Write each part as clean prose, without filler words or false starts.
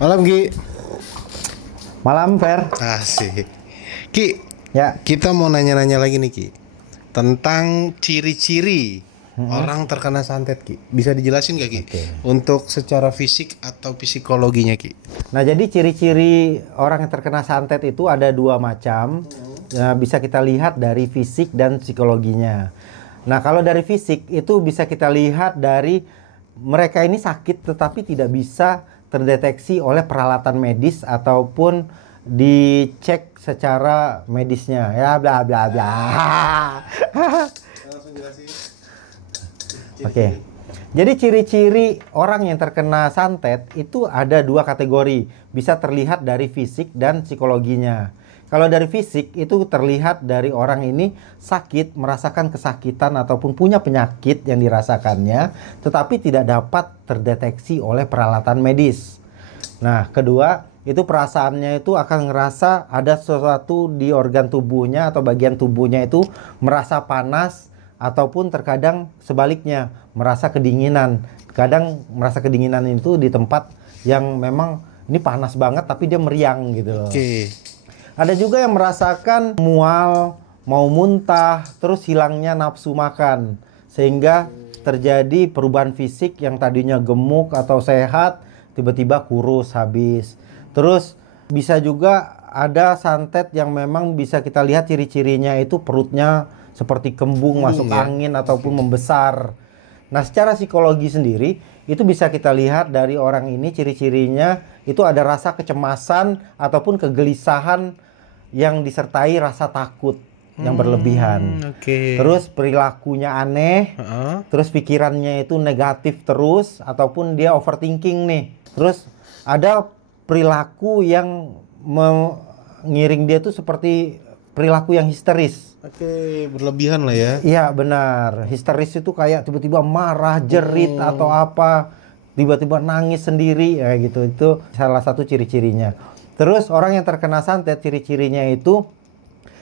Malam Ki. Malam Fer. Asik. Ki, Ya. kita mau nanya-nanya lagi nih Ki, tentang ciri-ciri orang terkena santet Ki. Bisa dijelasin gak Ki? Oke. Untuk secara fisik atau psikologinya Ki. Nah, jadi ciri-ciri orang yang terkena santet itu ada dua macam. Ya, bisa kita lihat dari fisik dan psikologinya. Nah, kalau dari fisik itu bisa kita lihat dari mereka ini sakit tetapi tidak bisa terdeteksi oleh peralatan medis ataupun dicek secara medisnya. Ya bla bla bla. Langsung jelasin. Oke. Jadi ciri-ciri orang yang terkena santet itu ada dua kategori. Bisa terlihat dari fisik dan psikologinya. Kalau dari fisik itu terlihat dari orang ini sakit, merasakan kesakitan ataupun punya penyakit yang dirasakannya, tetapi tidak dapat terdeteksi oleh peralatan medis. Nah, kedua, itu perasaannya itu akan ngerasa ada sesuatu di organ tubuhnya atau bagian tubuhnya itu merasa panas ataupun terkadang sebaliknya merasa kedinginan. Kadang merasa kedinginan itu di tempat yang memang ini panas banget tapi dia meriang gitu loh. Oke. Ada juga yang merasakan mual, mau muntah, terus hilangnya nafsu makan. Sehingga terjadi perubahan fisik yang tadinya gemuk atau sehat, tiba-tiba kurus habis. Terus bisa juga ada santet yang memang bisa kita lihat ciri-cirinya itu perutnya seperti kembung masuk ya? angin ataupun membesar. Nah, secara psikologi sendiri itu bisa kita lihat dari orang ini ciri-cirinya itu ada rasa kecemasan ataupun kegelisahan yang disertai rasa takut yang berlebihan. Oke. Terus perilakunya aneh, terus pikirannya itu negatif terus ataupun dia overthinking nih. Terus ada perilaku yang mengiring dia tuh seperti perilaku yang histeris. Oke, berlebihan lah ya. Iya benar, histeris itu kayak tiba-tiba marah, jerit atau apa, tiba-tiba nangis sendiri ya gitu. Itu salah satu ciri-cirinya. Terus orang yang terkena santet ciri-cirinya itu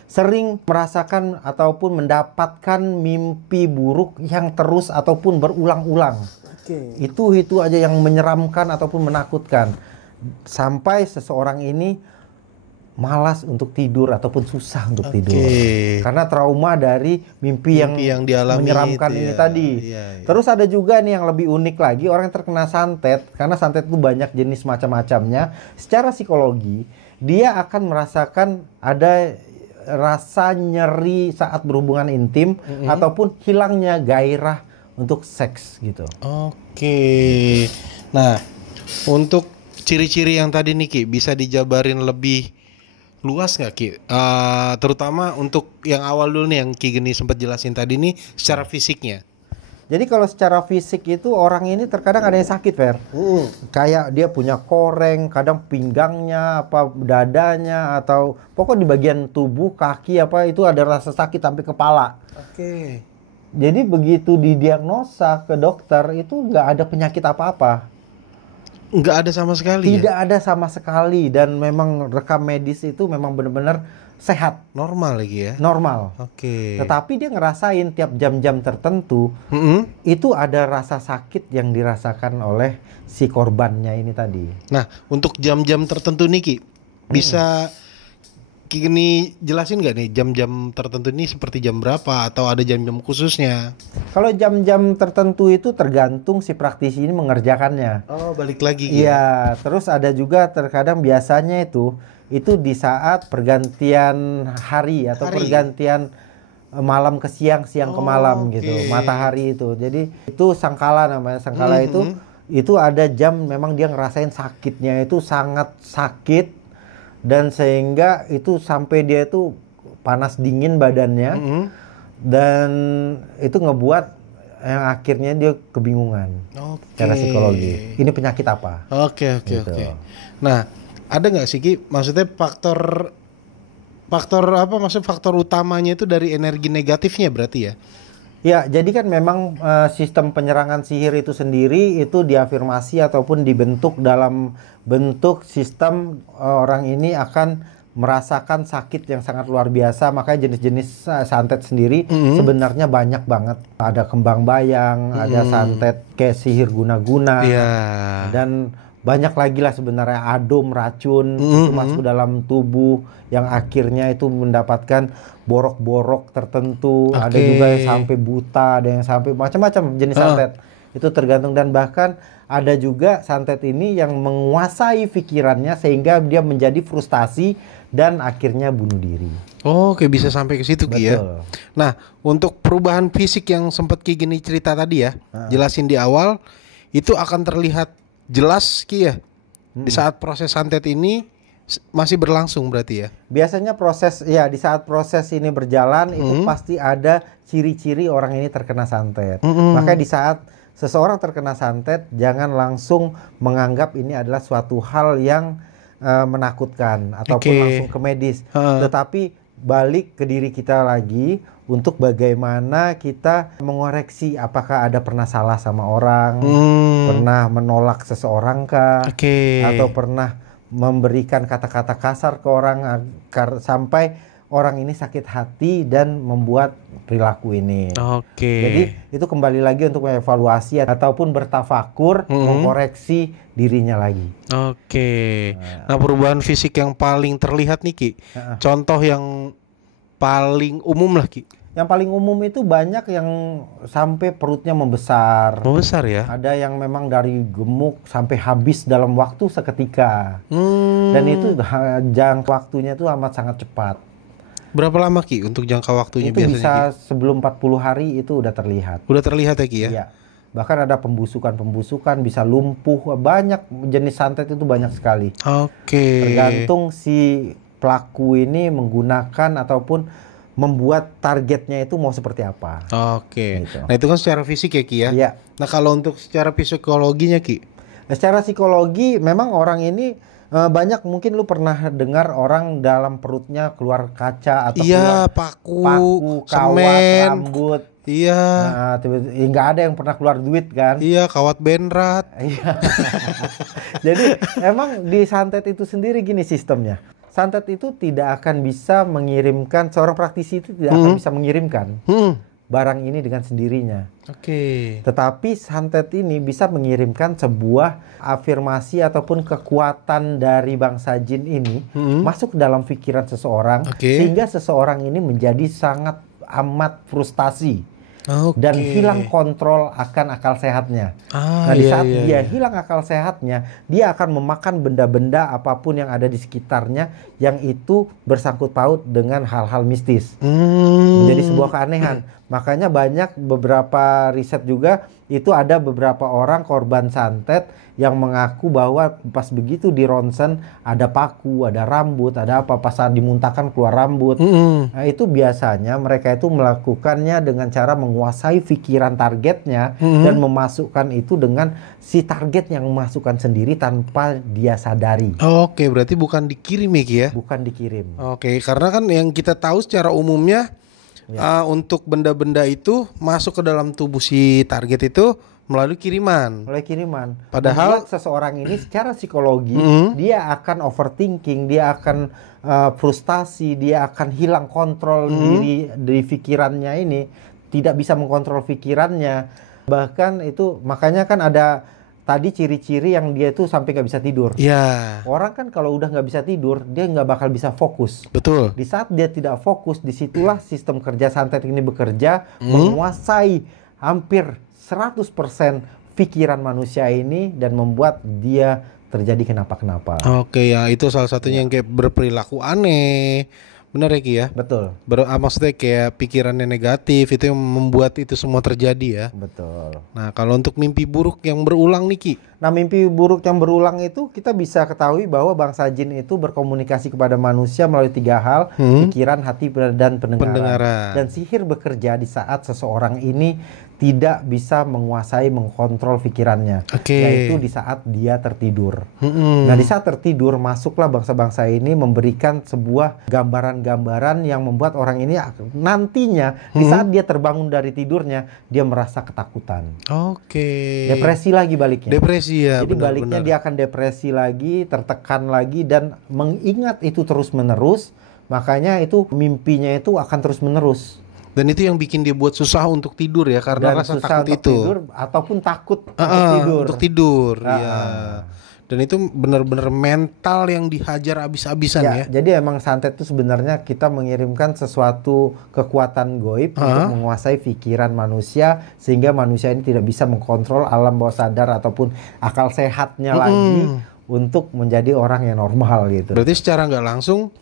sering merasakan ataupun mendapatkan mimpi buruk yang terus ataupun berulang-ulang. Oke. Itu aja yang menyeramkan ataupun menakutkan. Sampai seseorang ini malas untuk tidur ataupun susah untuk tidur karena trauma dari mimpi yang dialami menyeramkan itu ini ya. tadi. Iya. Terus ada juga nih yang lebih unik lagi, orang yang terkena santet, karena santet itu banyak jenis macam-macamnya. Secara psikologi dia akan merasakan ada rasa nyeri saat berhubungan intim ataupun hilangnya gairah untuk seks gitu. Oke. Nah, untuk ciri-ciri yang tadi nih Ki, bisa dijabarin lebih luas nggak Ki? Terutama untuk yang awal dulu nih yang Ki Geni sempat jelasin tadi nih secara fisiknya. Jadi kalau secara fisik itu orang ini terkadang ada yang sakit, Fer. Kayak dia punya koreng, kadang pinggangnya, apa dadanya, atau pokok di bagian tubuh, kaki apa itu ada rasa sakit sampai kepala. Oke. Jadi begitu didiagnosa ke dokter itu nggak ada penyakit apa-apa. Nggak ada sama sekali. Tidak ada sama sekali dan memang rekam medis itu memang benar-benar sehat, Normal lagi ya. normal. Oke. Tetapi dia ngerasain tiap jam-jam tertentu itu ada rasa sakit yang dirasakan oleh si korbannya ini tadi. Nah, untuk jam-jam tertentu nih Ki, bisa Ki Geni jelasin nggak nih jam-jam tertentu ini seperti jam berapa atau ada jam-jam khususnya? Kalau jam-jam tertentu itu tergantung si praktisi ini mengerjakannya. Oh, balik lagi Ki. Iya, terus ada juga terkadang biasanya itu di saat pergantian hari atau pergantian malam ke siang, siang ke malam gitu, matahari itu. Jadi itu sangkala namanya, sangkala itu ada jam memang dia ngerasain sakitnya itu sangat sakit dan sehingga itu sampai dia itu panas dingin badannya dan itu ngebuat yang akhirnya dia kebingungan secara psikologi. Ini penyakit apa? Oke. Nah, ada nggak sih Ki? Maksudnya faktor apa? Maksud faktor utamanya itu dari energi negatifnya berarti ya? Ya, jadi kan memang sistem penyerangan sihir itu sendiri itu diafirmasi ataupun dibentuk dalam bentuk sistem orang ini akan merasakan sakit yang sangat luar biasa. Makanya jenis-jenis santet sendiri sebenarnya banyak banget. Ada kembang bayang, ada santet kayak sihir guna-guna, dan banyak lagi lah sebenarnya. Adom, racun itu masuk dalam tubuh yang akhirnya itu mendapatkan borok-borok tertentu. Ada juga yang sampai buta, ada yang sampai macam-macam jenis santet. Itu tergantung, dan bahkan ada juga santet ini yang menguasai pikirannya sehingga dia menjadi frustasi dan akhirnya bunuh diri. Oh, kayak bisa sampai ke situ Ki ya. Nah, untuk perubahan fisik yang sempat Ki gini cerita tadi ya, jelasin di awal, itu akan terlihat jelas Ki ya. Di saat proses santet ini masih berlangsung berarti ya. Biasanya di saat proses ini berjalan itu pasti ada ciri-ciri orang ini terkena santet. Makanya di saat seseorang terkena santet, jangan langsung menganggap ini adalah suatu hal yang menakutkan ataupun langsung ke medis. Tetapi balik ke diri kita lagi untuk bagaimana kita mengoreksi apakah ada pernah salah sama orang, pernah menolak seseorang kah, atau pernah memberikan kata-kata kasar ke orang sampai orang ini sakit hati dan membuat perilaku ini. Jadi itu kembali lagi untuk mengevaluasi ataupun bertafakur, mengkoreksi dirinya lagi. Nah, perubahan fisik yang paling terlihat nih Ki, contoh yang paling umum lah Ki. Yang paling umum itu banyak yang sampai perutnya membesar. Membesar ya? Ada yang memang dari gemuk sampai habis dalam waktu seketika. Dan itu jangka waktunya itu amat sangat cepat. Berapa lama Ki untuk jangka waktunya itu biasanya? Bisa sebelum 40 hari itu udah terlihat. Udah terlihat ya Ki ya? Iya. Bahkan ada pembusukan, bisa lumpuh, banyak jenis santet itu banyak sekali. Tergantung si pelaku ini menggunakan ataupun membuat targetnya itu mau seperti apa. Gitu. Nah itu kan secara fisik ya Ki ya? Iya. Nah kalau untuk secara psikologinya Ki? Nah, secara psikologi memang orang ini banyak, mungkin lu pernah dengar orang dalam perutnya keluar kaca atau keluar paku, kawat, rambut. Nah, nggak ada yang pernah keluar duit kan? Kawat benrat. Jadi emang di santet itu sendiri gini sistemnya. Santet itu tidak akan bisa mengirimkan, seorang praktisi itu tidak akan bisa mengirimkan barang ini dengan sendirinya. Tetapi santet ini bisa mengirimkan sebuah afirmasi ataupun kekuatan dari bangsa jin ini masuk ke dalam pikiran seseorang, sehingga seseorang ini menjadi sangat amat frustasi dan hilang kontrol akan akal sehatnya. Di saat dia hilang akal sehatnya, dia akan memakan benda-benda apapun yang ada di sekitarnya yang itu bersangkut paut dengan hal-hal mistis. Menjadi sebuah keanehan. Makanya banyak beberapa riset juga itu ada beberapa orang korban santet yang mengaku bahwa pas begitu di ronsen ada paku, ada rambut, ada apa, pas saat dimuntahkan keluar rambut. Nah, itu biasanya mereka itu melakukannya dengan cara menguasai pikiran targetnya dan memasukkan itu dengan si target yang memasukkan sendiri tanpa dia sadari. Berarti bukan dikirim ya Ki ya? Bukan dikirim. Karena kan yang kita tahu secara umumnya untuk benda-benda itu masuk ke dalam tubuh si target itu melalui kiriman. Padahal membuat seseorang ini secara psikologi dia akan overthinking, dia akan frustasi, dia akan hilang kontrol diri dari pikirannya ini, tidak bisa mengkontrol pikirannya. Bahkan itu makanya kan ada tadi ciri-ciri yang dia tuh sampai nggak bisa tidur. Orang kan kalau udah nggak bisa tidur, dia nggak bakal bisa fokus. Betul. Di saat dia tidak fokus, disitulah sistem kerja santet ini bekerja, menguasai hampir 100% pikiran manusia ini dan membuat dia terjadi kenapa-kenapa. Itu salah satunya yang kayak berperilaku aneh. Benar ya Ki ya? Betul. Maksudnya kayak pikirannya negatif, itu yang membuat itu semua terjadi ya? Betul. Nah kalau untuk mimpi buruk yang berulang nih Ki? Nah mimpi buruk yang berulang itu kita bisa ketahui bahwa bangsa jin itu berkomunikasi kepada manusia melalui 3 hal, pikiran, hati, dan pendengaran. Dan sihir bekerja di saat seseorang ini tidak bisa mengkontrol pikirannya, yaitu di saat dia tertidur. Nah di saat tertidur masuklah bangsa-bangsa ini memberikan sebuah gambaran menciptakan gambaran yang membuat orang ini nantinya di saat dia terbangun dari tidurnya dia merasa ketakutan. Oke. Depresi lagi baliknya. Depresi ya. Jadi baliknya dia akan depresi lagi, tertekan lagi dan mengingat itu terus-menerus, makanya itu mimpinya itu akan terus-menerus. Dan itu yang bikin dia buat susah untuk tidur ya, karena Dan rasa susah takut untuk itu. tidur ataupun takut untuk tidur. Untuk tidur, ya. Dan itu benar-benar mental yang dihajar abis-abisan ya. Jadi emang santet itu sebenarnya kita mengirimkan sesuatu kekuatan goib untuk menguasai pikiran manusia sehingga manusia ini tidak bisa mengkontrol alam bawah sadar ataupun akal sehatnya lagi untuk menjadi orang yang normal gitu. Berarti secara nggak langsung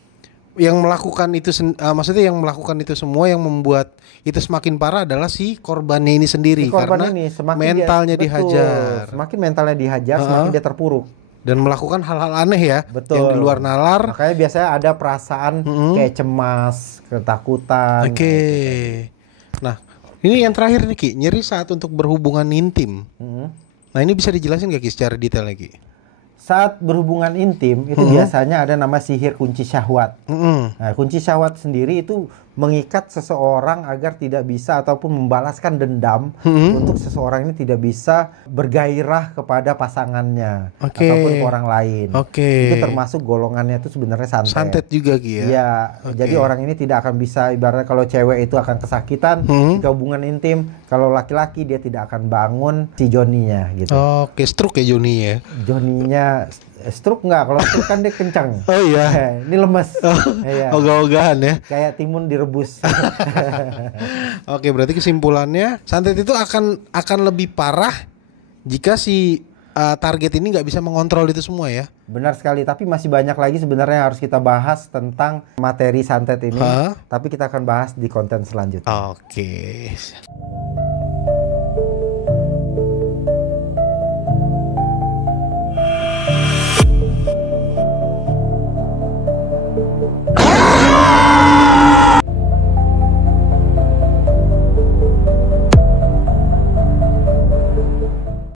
yang melakukan itu maksudnya yang melakukan itu semua yang membuat itu semakin parah adalah si korbannya ini sendiri, karena ini semakin mentalnya dihajar. Semakin mentalnya dihajar, semakin dia terpuruk dan melakukan hal-hal aneh ya, yang di luar nalar. Makanya biasanya ada perasaan kayak cemas, ketakutan. Oke. Nah, ini yang terakhir nih Ki, nyeri saat untuk berhubungan intim. Nah, ini bisa dijelasin gak Ki secara detail lagi? Saat berhubungan intim itu biasanya ada nama sihir kunci syahwat. Nah, kunci syahwat sendiri itu mengikat seseorang agar tidak bisa ataupun membalaskan dendam untuk seseorang ini tidak bisa bergairah kepada pasangannya ataupun ke orang lain. Itu termasuk golongannya itu sebenarnya santet. Santet juga Ki ya. Iya, jadi orang ini tidak akan bisa, ibaratnya kalau cewek itu akan kesakitan ke hubungan intim, kalau laki-laki dia tidak akan bangun si Joninya gitu. Oke, stroke ya Joni ya. Joninya stroke enggak, kalau stroke kan dia kencang. Oh iya. Ini lemes. Iya. Ogah-ogahan ya. Kayak timun direbus. Oke, berarti kesimpulannya santet itu akan lebih parah jika si target ini nggak bisa mengontrol itu semua ya. Benar sekali, tapi masih banyak lagi sebenarnya yang harus kita bahas tentang materi santet ini. Tapi kita akan bahas di konten selanjutnya. Oke.